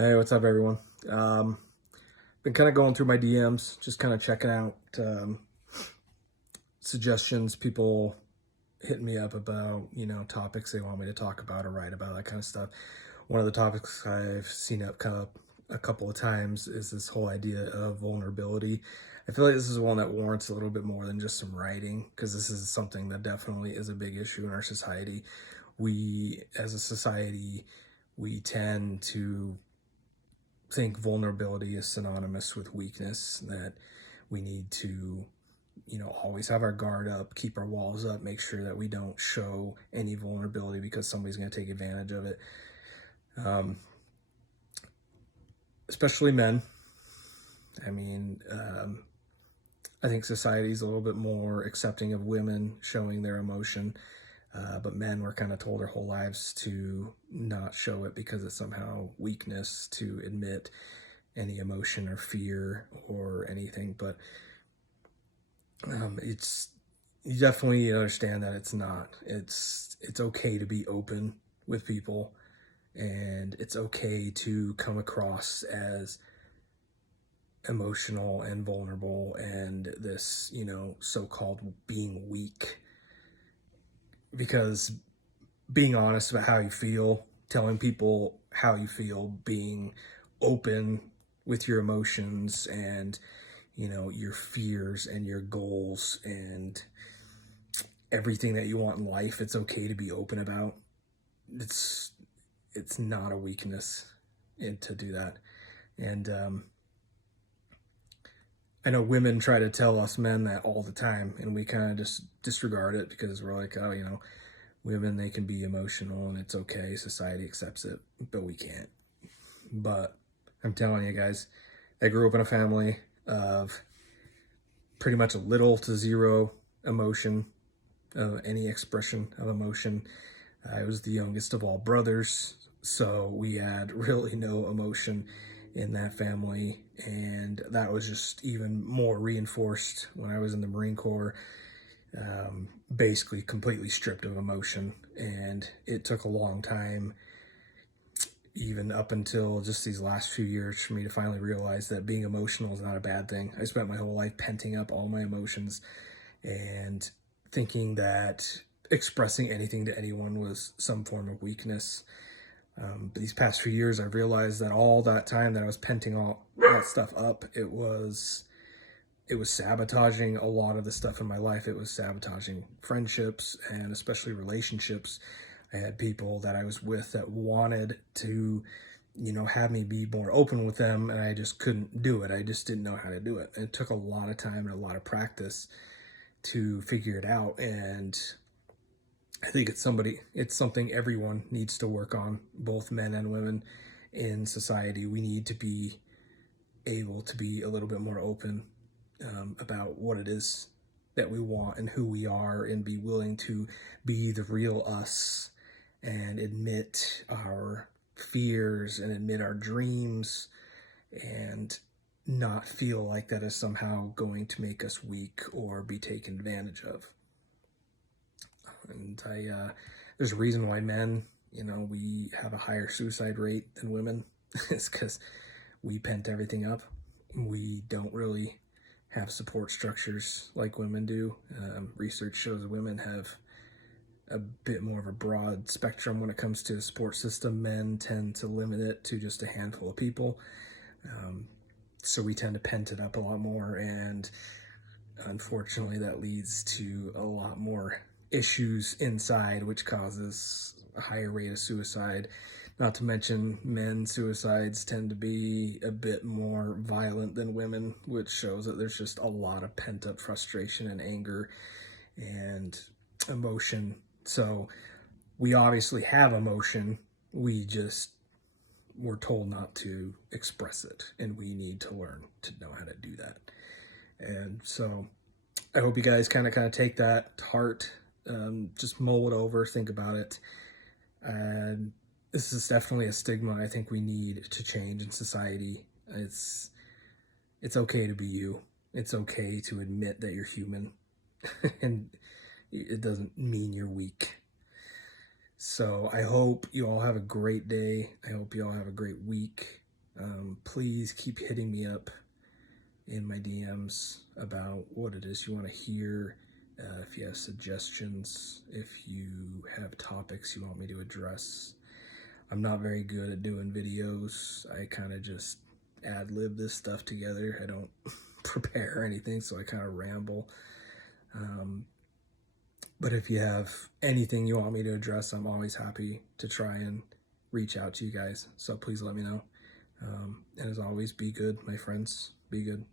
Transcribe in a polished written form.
Hey, what's up, everyone? Um, Been kind of going through my DMs, just kind of checking out suggestions, people hitting me up about, topics they want me to talk about or write about, that kind of stuff. One of the topics I've seen come up a couple of times is this whole idea of vulnerability. I feel like this is one that warrants a little bit more than just some writing, because this is something that definitely is a big issue in our society. We, as a society, we tend to think vulnerability is synonymous with weakness, that we need to, always have our guard up, keep our walls up, make sure that we don't show any vulnerability because somebody's going to take advantage of it. Um, Especially men. I mean, I think society is a little bit more accepting of women showing their emotion, but men were kind of told their whole lives to not show it because it's somehow weakness to admit any emotion or fear or anything. But it's you definitely understand that it's not. It's okay to be open with people, and it's okay to come across as emotional and vulnerable and this so-called being weak, because being honest about how you feel, telling people how you feel, being open with your emotions and your fears and your goals and everything that you want in life, it's okay to be open about. it's it's not a weakness to do that. And I know women try to tell us men that all the time, and we kind of just disregard it because we're like, oh, women, they can be emotional and it's okay, society accepts it, but we can't. But I'm telling you guys, I grew up in a family of pretty much little to zero emotion, any expression of emotion. I was the youngest of all brothers, so we had really no emotion in that family, and that was just even more reinforced when I was in the Marine Corps. Basically completely stripped of emotion, and it took a long time, even up until just these last few years, for me to finally realize that being emotional is not a bad thing. I spent my whole life penting up all my emotions and thinking that expressing anything to anyone was some form of weakness. But these past few years, I've realized that all that time that I was penting all that stuff up, it was sabotaging a lot of the stuff in my life. It was sabotaging friendships and especially relationships. I had people that I was with that wanted to, have me be more open with them, and I just couldn't do it. I just didn't know how to do it. And it took a lot of time and a lot of practice to figure it out. And I think it's something everyone needs to work on, both men and women in society. We need to be able to be a little bit more open about what it is that we want and who we are, and be willing to be the real us and admit our fears and admit our dreams, and not feel like that is somehow going to make us weak or be taken advantage of. And there's a reason why men, we have a higher suicide rate than women. It's because we pent everything up. We don't really have support structures like women do. Research shows women have a bit more of a broad spectrum when it comes to the support system. Men tend to limit it to just a handful of people. So we tend to pent it up a lot more, and unfortunately that leads to a lot more issues inside, which causes a higher rate of suicide. Not to mention, men's suicides tend to be a bit more violent than women, which shows that there's just a lot of pent up frustration and anger and emotion. So we obviously have emotion, we're told not to express it, and we need to learn to know how to do that. And so I hope you guys kind of take that to heart. Just mull it over, think about it. And this is definitely a stigma I think we need to change in society. It's okay to be you. It's okay to admit that you're human, and it doesn't mean you're weak. So I hope you all have a great day. I hope you all have a great week. Please keep hitting me up in my DMs about what it is you want to hear. If you have suggestions, if you have topics you want me to address. I'm not very good at doing videos. I kind of just ad-lib this stuff together. I don't prepare anything, so I kind of ramble. But if you have anything you want me to address, I'm always happy to try and reach out to you guys. So please let me know. And as always, be good, my friends. Be good.